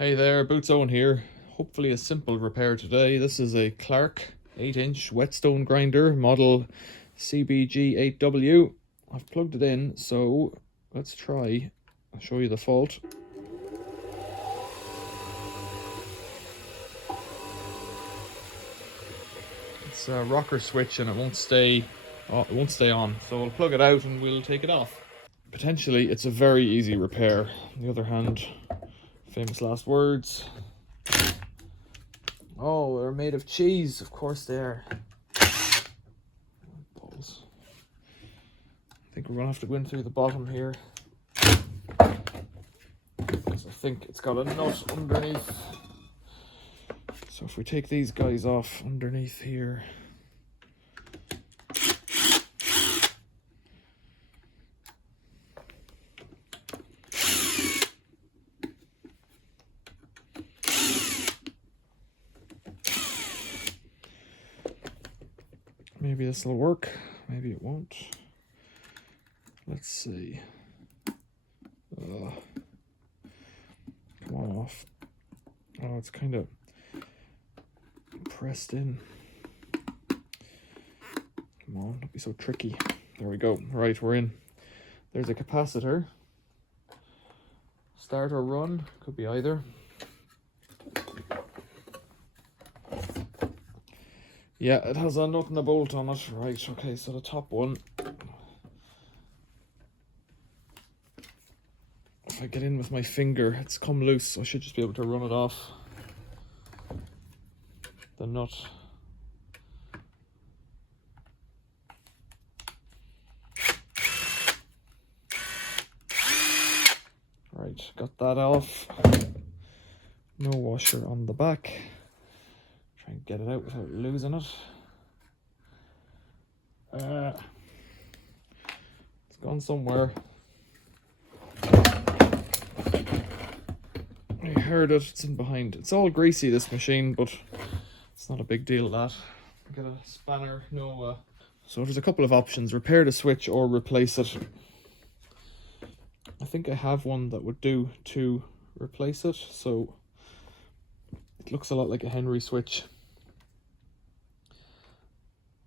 Hey there, Boots Owen here. Hopefully a simple repair today. This is a Clarke 8-inch whetstone grinder, model CBG8W. I've plugged it in, so let's try. I'll show you the fault. It's a rocker switch and it won't stay on. So we'll plug it out and we'll take it off. Potentially it's a very easy repair. On the other hand, famous last words. Oh, they're made of cheese. Of course they are. Balls. I think we're going to have to go in through the bottom here, because I think it's got a nut underneath. So if we take these guys off underneath here. Maybe this will work, maybe it won't. Let's see. Come on off. Oh, it's kind of pressed in. Come on, don't be so tricky. There we go. Right, we're in. There's a capacitor. Start or run, could be either. Yeah, it has a nut and a bolt on it. Right, okay, so the top one. If I get in with my finger, it's come loose, so I should just be able to run it off. The nut. Right, got that off. No washer on the back. Try and get it out without losing it. It's gone somewhere. I heard it, it's in behind. It's all greasy, this machine, but it's not a big deal, that. Get a spanner, no. So there's a couple of options: repair the switch or replace it. I think I have one that would do to replace it, so it looks a lot like a Henry switch.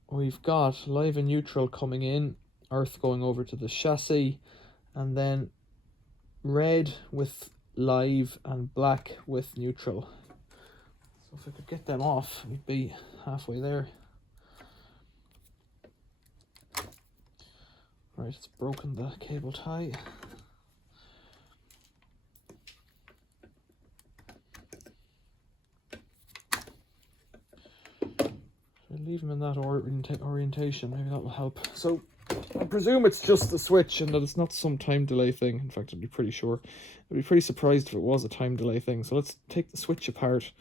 We've got live and neutral coming in, earth going over to the chassis, and then red with live and black with neutral. So if I could get them off, we'd be halfway there. Right, it's broken the cable tie. Leave them in that orientation, maybe that will help. So I presume it's just the switch and that it's not some time delay thing. In fact, I'd be pretty sure. I'd be pretty surprised if it was a time delay thing. So let's take the switch apart.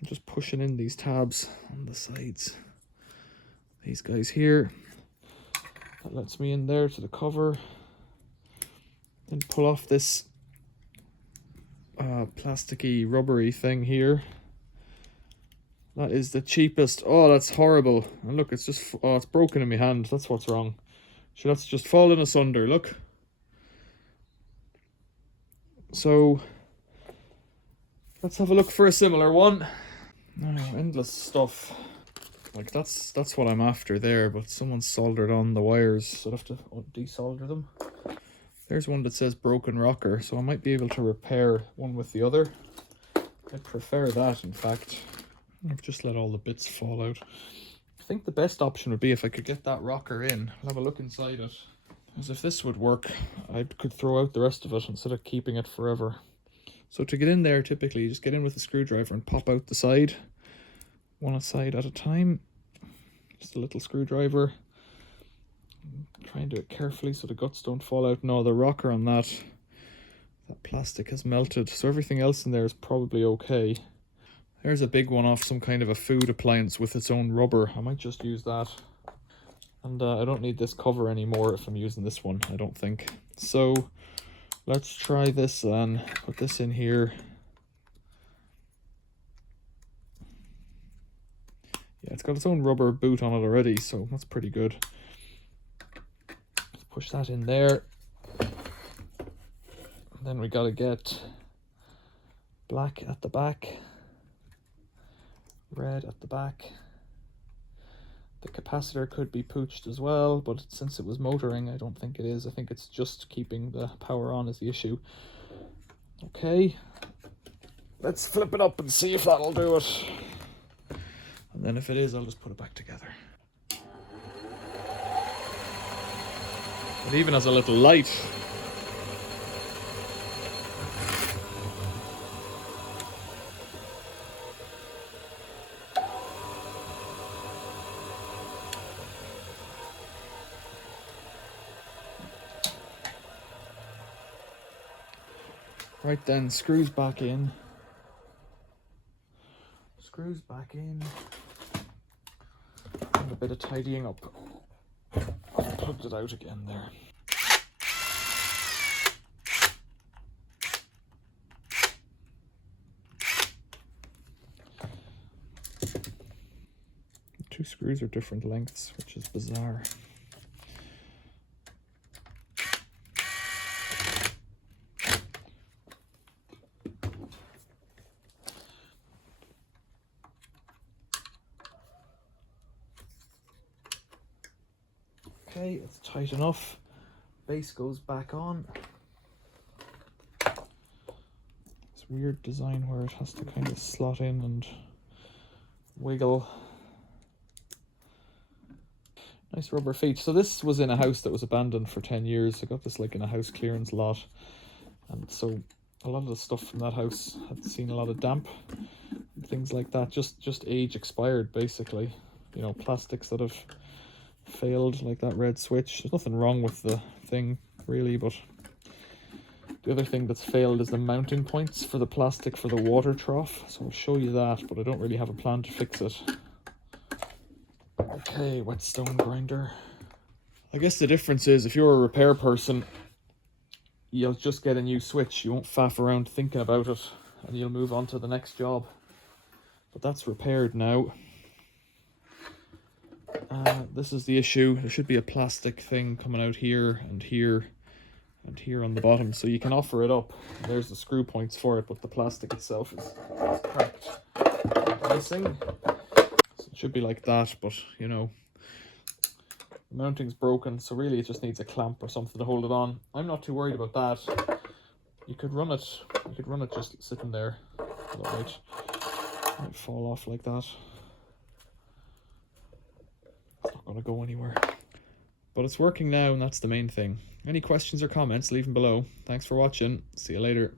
I'm just pushing in these tabs on the sides. These guys here. That lets me in there to the cover. Then pull off this plasticky, rubbery thing here. That is the cheapest. Oh, that's horrible. And look, it's just, oh, it's broken in my hand. That's what's wrong. So that's just fallen asunder, look. So let's have a look for a similar one. Oh, endless stuff. Like that's what I'm after there, but someone soldered on the wires, so I'd have to desolder them. There's one that says broken rocker, so I might be able to repair one with the other. I prefer that, in fact. I've just let all the bits fall out. I think the best option would be if I could get that rocker in. I'll have a look inside it. Because if this would work, I could throw out the rest of it instead of keeping it forever. So to get in there, typically, you just get in with a screwdriver and pop out the side. One side at a time. Just a little screwdriver. Try and do it carefully so the guts don't fall out. No, the rocker on that plastic has melted. So everything else in there is probably okay. There's a big one off some kind of a food appliance with its own rubber. I might just use that. And I don't need this cover anymore if I'm using this one, I don't think. So let's try this and put this in here. Yeah, it's got its own rubber boot on it already, so that's pretty good. Let's push that in there. Then we gotta get Black at the back, red at the back. The capacitor could be pooched as well, but since it was motoring, I don't think it is. I think it's just keeping the power on is the issue. Okay, let's flip it up and see if that'll do it. And then if it is, I'll just put it back together. It even has a little light. Right then, screws back in. Screws back in. And a bit of tidying up. I plugged it out again there. Two screws are different lengths, which is bizarre. Okay, it's tight enough. Base goes back on. This weird design where it has to kind of slot in and wiggle. Nice rubber feet. So this was in a house that was abandoned for 10 years. I got this like in a house clearance lot. And so a lot of the stuff from that house had seen a lot of damp and things like that. Just age expired, basically. You know, plastics that have failed, like that red switch. There's nothing wrong with the thing really, but the other thing that's failed is the mounting points for the plastic for the water trough. So I'll show you that, but I don't really have a plan to fix it. Okay, whetstone grinder. I guess the difference is if you're a repair person, you'll just get a new switch. You won't faff around thinking about it and you'll move on to the next job. But that's repaired now. This is the issue. There should be a plastic thing coming out here and here and here on the bottom, so you can offer it up. There's the screw points for it, but the plastic itself is cracked, missing. So it should be like that, but you know, the mounting's broken, so really it just needs a clamp or something to hold it on. I'm not too worried about that. You could run it just sitting there. It might fall off like that. Gonna go anywhere, but it's working now, and that's the main thing. Any questions or comments, leave them below. Thanks for watching. See you later.